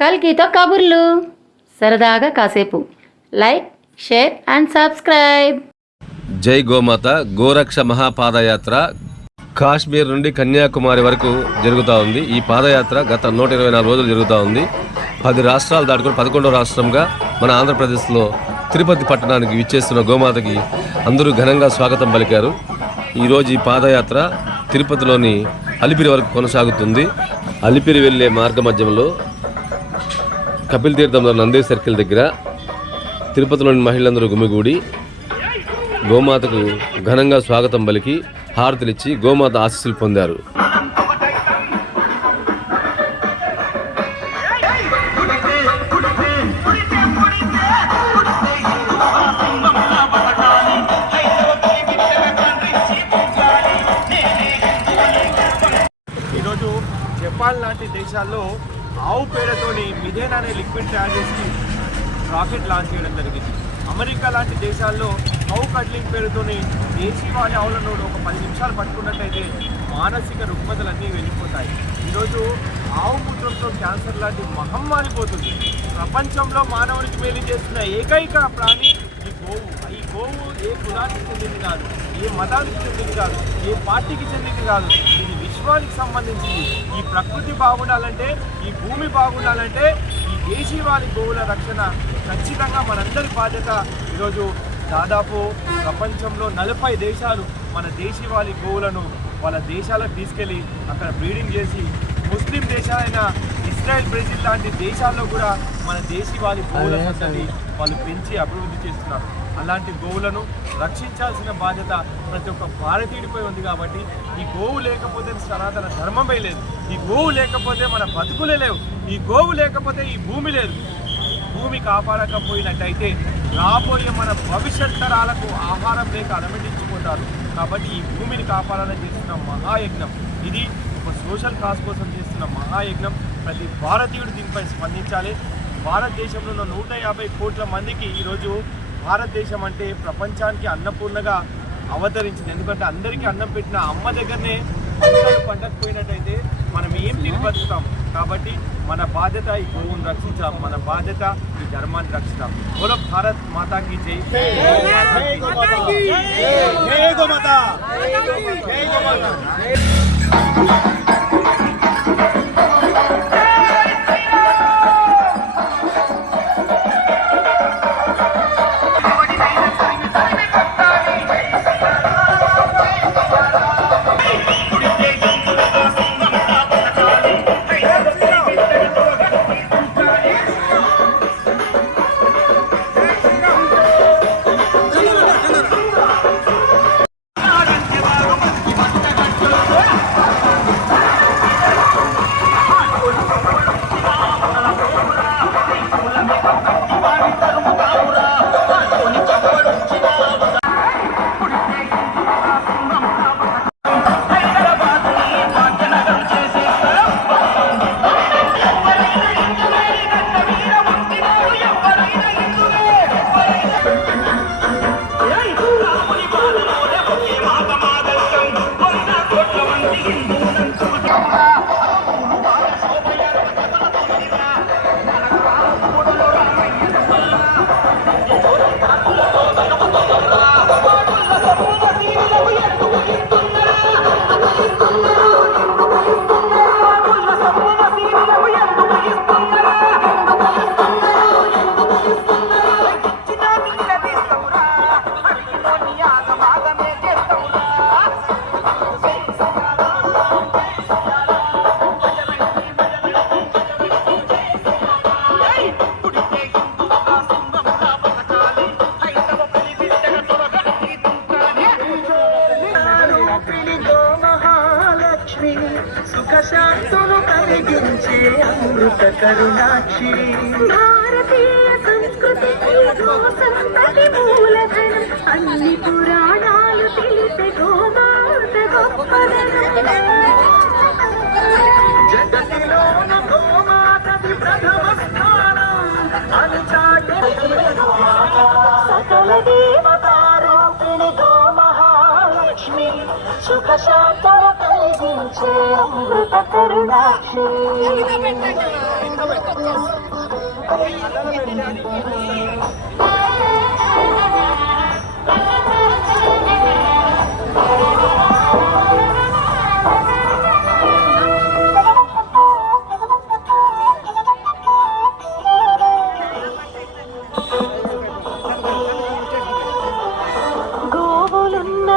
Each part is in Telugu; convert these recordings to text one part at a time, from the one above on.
కల్కితో కబుర్లు, సరదాగా కాసేపు. Like, share and subscribe. జై గోమాత. గోరక్ష మహాపాదయాత్ర కాశ్మీర్ నుండి కన్యాకుమారి వరకు జరుగుతూ ఉంది. ఈ పాదయాత్ర గత 124 రోజులు జరుగుతూ ఉంది. 10 రాష్ట్రాలు దాటుకుని 11వ రాష్ట్రంగా మన ఆంధ్రప్రదేశ్లో తిరుపతి పట్టణానికి విచ్చేస్తున్న గోమాతకి అందరూ ఘనంగా స్వాగతం పలికారు. ఈరోజు ఈ పాదయాత్ర తిరుపతిలోని అలిపిరి వరకు కొనసాగుతుంది. అలిపిరి వెళ్ళే మార్గ మధ్యంలో కపిల్ తీర్థంలో నంది సర్కిల్ దగ్గర తిరుపతిలోని మహిళలందరూ గుమిగూడి గోమాతకు ఘనంగా స్వాగతం పలికి హారతులిచ్చి గోమాత ఆశీస్సులు పొందారు. ఈరోజు జపాన్ లాంటి దేశాల్లో ఆవు పేడతోని మిథేన్ అనే లిక్విడ్ తయారు చేసి రాకెట్ లాంచ్ చేయడం జరిగింది. అమెరికా లాంటి దేశాల్లో కౌ కడ్లింగ్ పేరుతోని దేశీవాళి ఆవులను ఒక 10 నిమిషాలు పట్టుకున్నట్టయితే మానసిక రుగ్మతలన్నీ వెళ్ళిపోతాయి. ఈరోజు ఆవు మూత్రంతో క్యాన్సర్ లాంటి మహమ్మారి పోతుంది. ప్రపంచంలో మానవునికి మేలు చేస్తున్న ఏకైక ప్రాణి ఈ గోవు. ఈ గోవు ఏ కులానికి చెందింది కాదు, ఏ మతానికి చెందింది కాదు, ఏ పార్టీకి చెందింది కాదు. ఇది విశ్వానికి సంబంధించింది. ఈ ప్రకృతి బాగుండాలంటే, ఈ భూమి బాగుండాలంటే ఈ దేశీవాళి గోవుల రక్షణ ఖచ్చితంగా మనందరి బాధ్యత. ఈరోజు దాదాపు ప్రపంచంలో 40 దేశాలు మన దేశీవాళి గోవులను వాళ్ళ దేశాలకు తీసుకెళ్ళి అక్కడ బ్రీడింగ్ చేసి, ముస్లిం దేశాలైన ఇజ్రాయెల్, బ్రెజిల్ లాంటి దేశాల్లో కూడా మన దేశీవాళి గోవులని వాళ్ళు పెంచి అభివృద్ధి చేస్తున్నారు. అలాంటి గోవులను రక్షించాల్సిన బాధ్యత ప్రతి ఒక్క భారతీయుడిపై ఉంది. కాబట్టి ఈ గోవు లేకపోతే సనాతన ధర్మమే లేదు. ఈ గోవు లేకపోతే మన బతుకులే లేవు. ఈ గోవు లేకపోతే ఈ భూమి లేదు. భూమి కాపాడకపోయినట్టయితే రాబోయే మన భవిష్యత్ తరాలకు ఆహారం లేక అలమటించిపోతారు. కాబట్టి ఈ భూమిని కాపాడాలని చేస్తున్న మహాయజ్ఞం ఇది. ఒక సోషల్ కాజ్ కోసం చేస్తున్న మహాయజ్ఞం. ప్రతి భారతీయుడు దీనిపై స్పందించాలి. భారతదేశంలో ఉన్న 150 కోట్ల మందికి ఈరోజు భారతదేశం అంటే ప్రపంచానికి అన్నపూర్ణగా అవతరించింది. ఎందుకంటే అందరికీ అన్నం పెట్టిన అమ్మ దగ్గరనే పండకపోయినట్టయితే మనం ఏం తిరిగి బతుకుతాం. కాబట్టి మన బాధ్యత ఈ గోవును రక్షించాం, మన బాధ్యత ఈ ధర్మాన్ని రక్షిస్తాం. బోలో భారత్ మాతాకి జై. జై గోమాత. జై గోమాత. సుఖశాంతులు కలిగించే అమృత కరుణాక్షి. భారతీయ సంస్కృతి మూలధనం, అన్ని పురాణాలు తెలిపే గోమాత గొప్పదనం. జగతిలోన గోమాతది ప్రథమ స్థానం అనుచాటే సకల దేవతారూపిణి గోమహాలక్ష్మి. సుఖశాంతులు కలిగించే అమృత కరుణాక్షి. గోవులున్న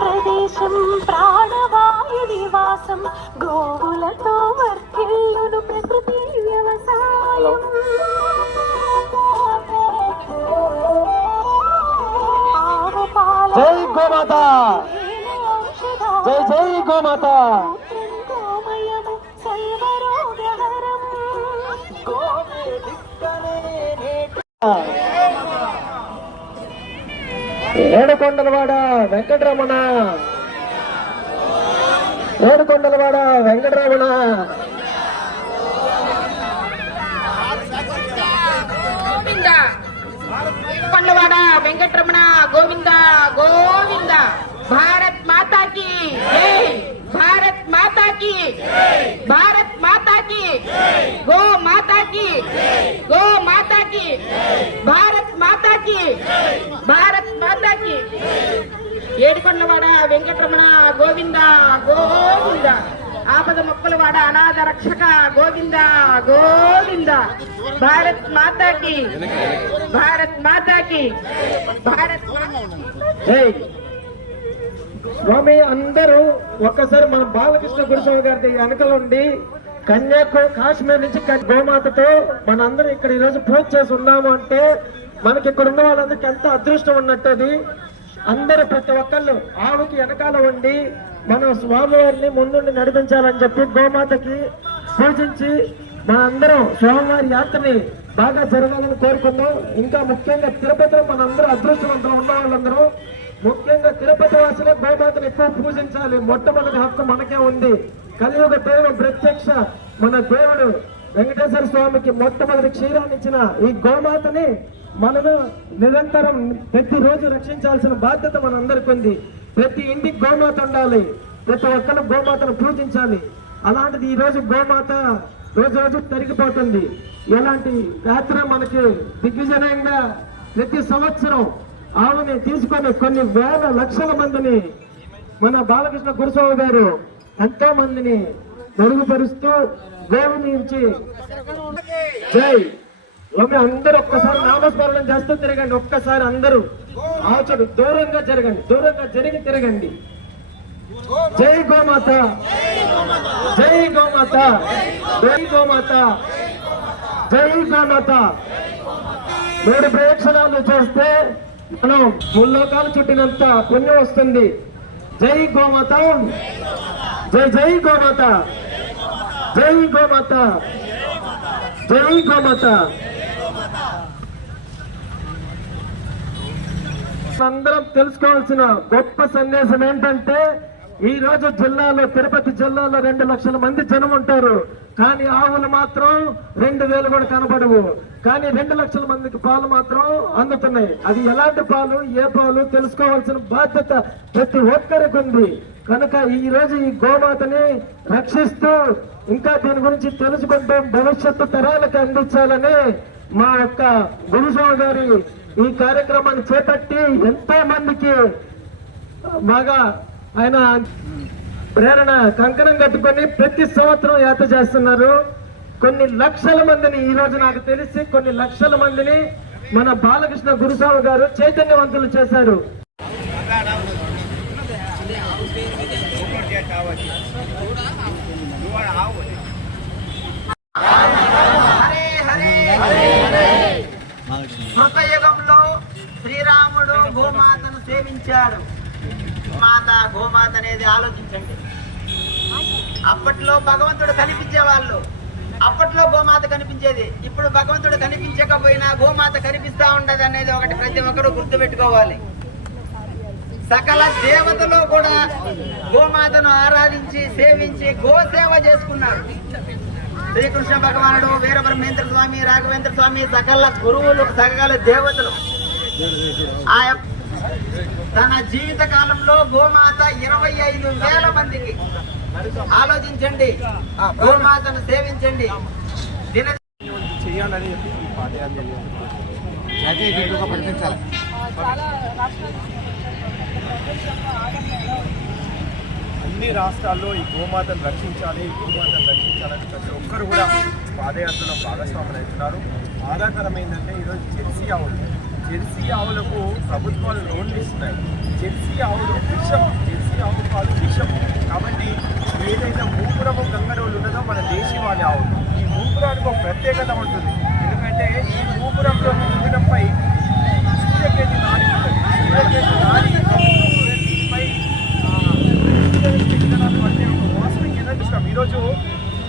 ప్రదేశం ప్రాణవాయు నివాసం, గోవులతో వర్ధిల్లును ప్రకృతి వ్యవసాయం. ఆవు పాల జై గోమాత, జై జై గోమాత. గోమయము సర్వరోగహరం. ఏడుకొండలవాడ వెంకటరమణ, ఏడుకొండలవాడ వెంకటరమణ. కొండవాడ వెంకటరమణ గోవింద గోవింద. భారత్ మాతాకి జై, భారత్ మాతాకి, భారత్ మాతాకి, గో మాతాకి, గో మాతాకి, భారత్ మాతాకి, భారత్ మాతాకి. ఏడుకొండవాడ వెంకటరమణ గోవింద గోవింద. ఆపద మొక్కలవాడ అనాథ రక్షక గోవింద గోవింద. భారత్ మాతాకి, భారత్ మాతాకి, భారత్ జై స్వామి. అందరూ ఒక్కసారి మన బాలకృష్ణ గురుస్వామి గారి వెనకల ఉండి కాశ్మీర్ నుంచి గోమాతతో మనందరం ఇక్కడ ఈరోజు పూజ చేసి ఉన్నాము అంటే మనకి ఇక్కడ ఉన్న వాళ్ళందరికీ ఎంత అదృష్టం ఉన్నట్టు. అందరూ ప్రతి ఒక్కళ్ళు ఆవుకి వెనకాల ఉండి మనం స్వామివారిని ముందుండి నడిపించాలని చెప్పి గోమాతకి పూజించి మనందరం స్వామివారి యాత్రని బాగా జరగాలని కోరుకుందాం. ఇంకా ముఖ్యంగా తిరుపతిలో మనందరూ అదృష్టవంతులు ఉన్న వాళ్ళందరూ ముఖ్యంగా తిరుపతి వాసులే గోమాతను ఎక్కువ పూజించాలి. మొట్టమొదటి హక్కు మనకే ఉంది. కలియుగ దైవం ప్రత్యక్ష మన దేవుడు వెంకటేశ్వర స్వామికి మొట్టమొదటి క్షీరాన్ని ఇచ్చిన ఈ గోమాతని మనము నిరంతరం ప్రతిరోజు రక్షించాల్సిన బాధ్యత మనందరికి ఉంది. ప్రతి ఇంటికి గోమాత ఉండాలి, ప్రతి ఒక్కరు గోమాతను పూజించాలి. అలాంటిది ఈ రోజు గోమాత రోజు రోజు తరిగిపోతుంది. ఇలాంటి యాత్ర మనకి దిగ్విజయంగా ప్రతి సంవత్సరం ఆవుని తీసుకొని కొన్ని వేల లక్షల మందిని మన బాలకృష్ణ గురుస్వామి గారు ఎంతో మందిని మెరుగుపరుస్తూ గోవుని నుంచి జై అందరూ ఒక్కసారి నామస్మరణం చేస్తూ తిరగండి. ఒక్కసారి అందరూ ఆచడు దూరంగా జరగండి, దూరంగా జరిగి తిరగండి. జై గోమాత, జై గోమాత, జై గోమాత, జై గోమాత. 3 ప్రదక్షిణాలు చేస్తే మనం ముల్లోకాలు చుట్టినంత పుణ్యం వస్తుంది. జై గోమాత, జై జై గోమాత, జై గోమాత, జై గోమాత. అందరం తెలుసుకోవాల్సిన గొప్ప సందేశం ఏంటంటే ఈ రోజు జిల్లాలో తిరుపతి జిల్లాలో 2 లక్షల మంది జనం ఉంటారు. కానీ ఆవులు మాత్రం 2,000 కూడా కనబడవు. కానీ 2 లక్షల మందికి పాలు మాత్రం అందుతున్నాయి. అది ఎలాంటి పాలు, ఏ పాలు తెలుసుకోవాల్సిన బాధ్యత ప్రతి ఒక్కరికి ఉంది. కనుక ఈ రోజు ఈ గోమాతని రక్షిస్తూ ఇంకా దీని గురించి తెలుసుకుంటూ భవిష్యత్తు తరాలకు అందించాలని మా యొక్క గురుస్వామి గారి ఈ కార్యక్రమాన్ని చేపట్టి ఎంతో మందికి బాగా ఆయన ప్రేరణ కంకణం కట్టుకొని ప్రతి సంవత్సరం యాత్ర చేస్తున్నారు. కొన్ని లక్షల మందిని ఈ రోజు నాకు తెలిసి కొన్ని లక్షల మందిని మన బాలకృష్ణ గురుస్వామి గారు చైతన్యవంతులు చేశారు. కృతయుగంలో శ్రీరాముడు గోమాతను సేవించాడు. గోమాత అనేది ఆలోచించండి. అప్పట్లో భగవంతుడు కనిపించేవాళ్ళు, అప్పట్లో గోమాత కనిపించేది. ఇప్పుడు భగవంతుడు కనిపించకపోయినా గోమాత కనిపిస్తా ఉండదు అనేది ఒకటి ప్రతి ఒక్కరూ గుర్తుపెట్టుకోవాలి. సకల దేవతలు కూడా గోమాతను ఆరాధించి సేవించి గోసేవ చేసుకున్నారు. శ్రీకృష్ణ భగవానుడు, వీరబ్రహ్మేంద్ర స్వామి, రాఘవేంద్ర స్వామి, సకల గురువులు, సకల దేవతలు తన జీవిత కాలంలో గోమాత 25,000 మందికి, ఆలోచించండి, గోమాతను సేవించండి. చేయాలని చెప్పి ఈ పాదయాత్ర అన్ని రాష్ట్రాల్లో ఈ గోమాతను రక్షించాలి, రక్షించాలని ప్రతి ఒక్కరు కూడా పాదయాత్రలో భాగస్వాములు అవుతున్నారు. బాధాకరం ఏంటంటే ఈరోజు జెర్సీ ఆవులకు ప్రభుత్వాలు లోన్లు ఇస్తున్నాయి. జెర్సీ ఆవులు విషం, జెర్సీ ఆవు పాలు విషం. కాబట్టి ఏదైతే మూపురము గంగడోళ్ళు ఉన్నదో మన దేశీవాళి ఆవులు, ఈ మూపురానికి ఒక ప్రత్యేకత ఉంటుంది. ఎందుకంటే ఈ మూపురంలో మూపురంపై సూర్యకేతు నాడి ఉంటుంది. సూర్యకేతు నాడి దీనిపై అంటే ఒక వాసనకి ఎలా చూస్తాం. ఈరోజు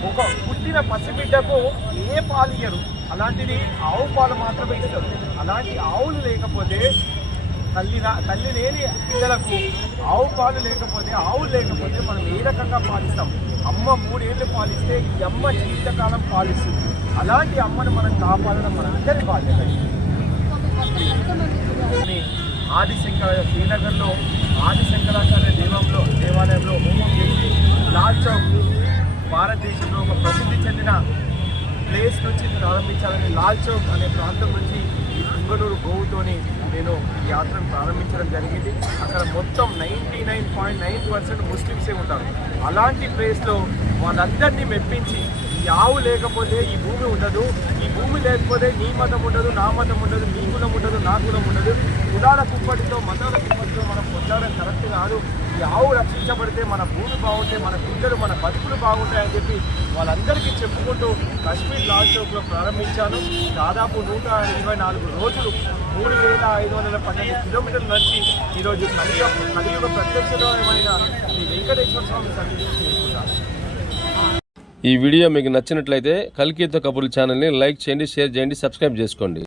ఒక పుట్టిన పసిబిడ్డకు ఏ పాలు ఇయ్యరు, అలాంటిది ఆవు పాలు మాత్రమే ఇస్తారు. అలాంటి ఆవులు లేకపోతే తల్లి లేని పిల్లలకు ఆవులు లేకపోతే మనం ఏ రకంగా పాలిస్తాం? అమ్మ 3 ఏళ్ళు పాలిస్తే ఈ అమ్మ జీవితకాలం పాలిస్తుంది. అలాంటి అమ్మను మనం కాపాడడం మనందరి బాధ్యత. శ్రీనగర్లో ఆదిశంకరాచార్య దేవాలయంలో హోమం చేసి లాల్ చౌక్ భారతదేశంలో ఒక ప్రసిద్ధి చెందిన ప్లేస్ నుంచి ప్రారంభించాలని లాల్ చౌక్ అనే ప్రాంతం నుంచి పుంగనూరు గోవుతోని నేను ఈ యాత్రను ప్రారంభించడం జరిగింది. అక్కడ మొత్తం 99.9% ముస్లిమ్సే ఉంటారు. అలాంటి ప్లేస్లో వాళ్ళందరినీ మెప్పించి ఈ ఆవు లేకపోతే ఈ భూమి ఉండదు, ఈ భూమి లేకపోతే నీ మతం ఉండదు, నా మతం ఉండదు, నీ కులం ఉండదు, నా కులం ఉండదు, కులాల కుప్పటితో మతాల కుప్పటితో మనం పొందడం కరెక్ట్ కాదు. ఈ ఆవు రక్షించబడితే మన భూమి బాగుంటాయి, మన పిల్లలు మన బతుకులు బాగుంటాయని చెప్పి వాళ్ళందరికీ చెప్పుకుంటూ కాశ్మీర్ లాల్ చౌక్లో ప్రారంభించాను. దాదాపు 124 రోజులు 3512 కిలోమీటర్లు నడిచి ఈరోజు కలియుగ ప్రత్యక్షమైన శ్రీ వెంకటేశ్వర స్వామి సన్నిధిని చేసుకుంటాను. ఈ వీడియో మీకు నచ్చినట్లయితే కల్కితో కబుర్ల ఛానల్ని లైక్ చేయండి, షేర్ చేయండి, సబ్స్క్రైబ్ చేసుకోండి.